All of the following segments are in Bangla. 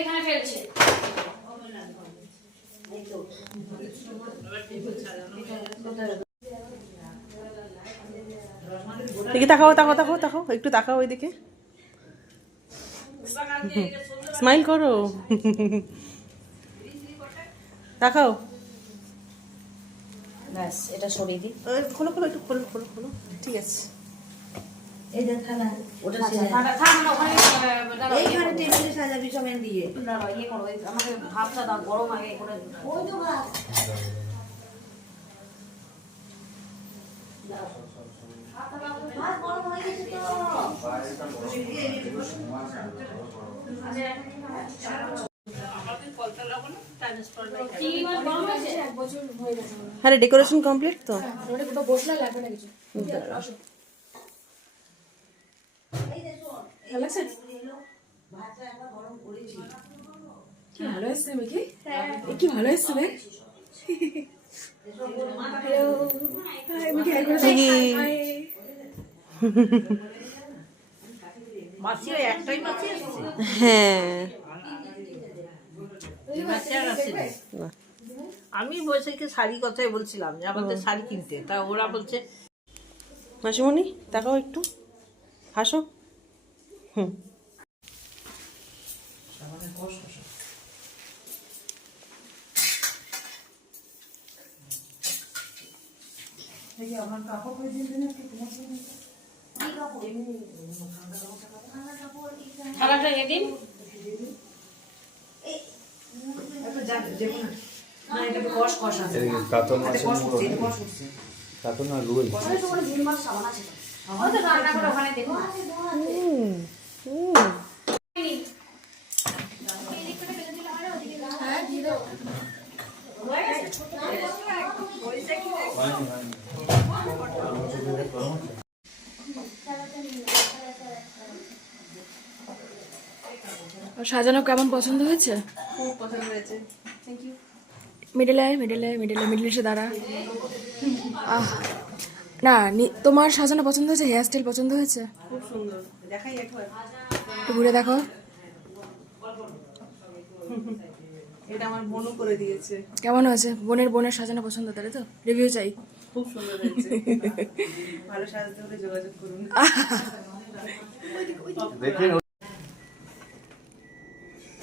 এখানে ফেলছে। দেখি তাকাও তাকাও তাকাও তাকাও, একটু তাকাও ওইদিকে, স্মাইল করো, তাকাও। ব্যাস এটা সরিয়ে দিই। খোলো খোলো, একটু খোলো খোলো খোলো, ঠিক আছে। এই যে থালা ওটা এইখানে টেবিলে সাজাবি সমেন দিয়ে। ইয়ে করো, আমাকে ভাতটা দাও, গরম আগে করে। ওই তো ভাত ভাত গরম হয়ে গেছে হ্যাঁ, ডেকোরেশন কমপ্লিট তো। বসলে লাগবে না কিছু। ভাতটা একবার গরম করেছি। কি ভালো এসছে মিকি, কি ভালো এসছে রে। মাছি ওই একটাই মাছি আসছে। হ্যাঁ, আমি বৈশাখীকে শাড়ি কথাই বলছিলাম যে আমাদের শাড়ি কিনতে, তা ওরা বলছে মাসিমণি তাকাও একটু, হাসো। হুম, থালাটা এদিন কাতল মাছের মুড়ো, কাতল না রুই। রান্না করে ওখানে দেখো। সাজানো কেমন পছন্দ হয়েছে? খুব পছন্দ হয়েছে, থ্যাংক ইউ। মিডলে মিডলে মিডলে মিডলে এসে দাঁড়া। না তোমার সাজানো পছন্দ হয়েছে, হেয়ার স্টাইল পছন্দ হয়েছে? খুব সুন্দর, দেখাই একবার, একটু ঘুরে দেখো। এটা আমার বোনও করে দিয়েছে। কেমন হয়েছে? বোনের সাজানো পছন্দ, তাই তো? রিভিউ চাই। খুব সুন্দর হয়েছে, ভালো সাজাতে হলে যোগাযোগ করুন।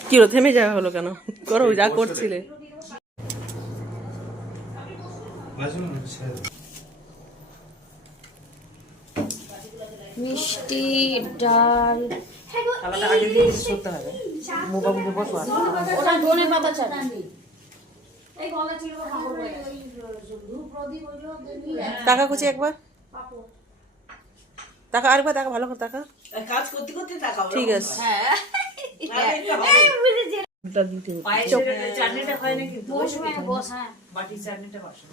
কি হলো, থেমে যাওয়া হলো কেন? করো যা করছিলে। মিষ্টি ডাল, থালাটা আগে দিয়ে করতে হবে। মোবাইলে বসো আর ওটা ধনে পাতা চাটনি। টাকা কুচি একবার, টাকা আরেকবার, টাকা ভালো করে টাকা, কাজ করতে করতে তাকাও। ঠিক আছে। চাটনিটা হয় না কিন্তু বস হ্যাঁ। বাটির চাটনিটা বসো।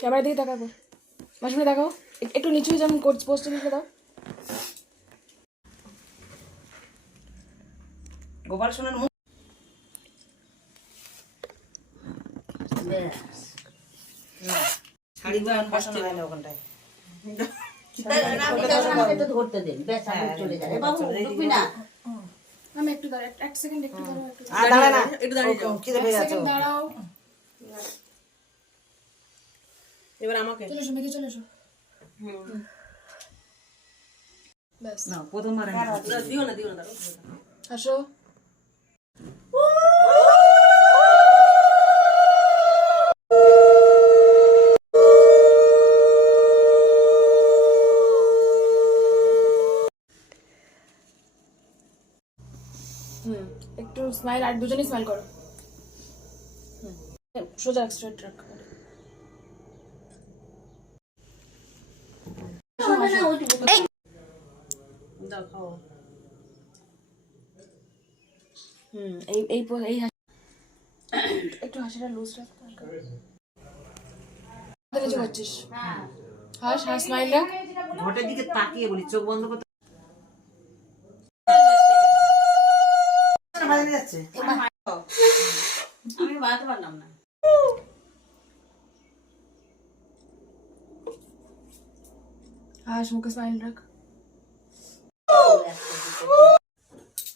ক্যামেরা দিকে তাকাবো, মাসুমে দেখাও একটু নিচু, যেমন পোস্ট লিখে দাও। গোপাল সোনার মুখ শাড়ি বসানো হয় না ওখানটায়। ধরতে দেন, ব্যাস চলে যায়। বাবু ঢুকবি না। আমি একটু দাঁড়াও, এক সেকেন্ড একটু দাঁড়াও, দাঁড়া না, একটু দাঁড়িয়ে যাও, খিদে পেয়ে যাচ্ছে। দাঁড়াও। এবার আমাকে চলে এসো মেঘে, চলে এসো। ব্যাস না প্রথমবার দিও না, দিও না, দাঁড়াও। আসো। একটু স্মাইল, আর দুজনেই স্মাইল করো। সোজা স্ট্রেট রাখ। দাও খাও। এই এই এই একটু হাসিটা লুজ রাখ। কিছু করছিস? হাস হাস, স্মাইল রাখ। ঘটের দিকে তাকিয়ে বলি, চোখ বন্ধ করতে যাচ্ছে। আমি বানাতে পারলাম না। হাস মুখে স্মাইল রাখ।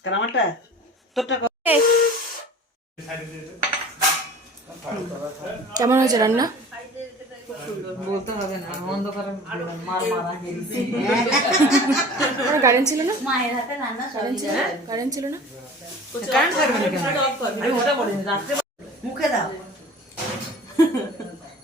কারামাটা তোরটা কেমন হয়েছে রান্না? বলতে হবে না, অন্ধকারে মার মারা গেছে। আমার কারেন্ট ছিল না? মায়ের হাতে রান্না সবই কারেন্ট ছিল না? কারেন্ট থাকবে না কেন? আমি ওটা বলিনি, রাত্রে মুখে দাও।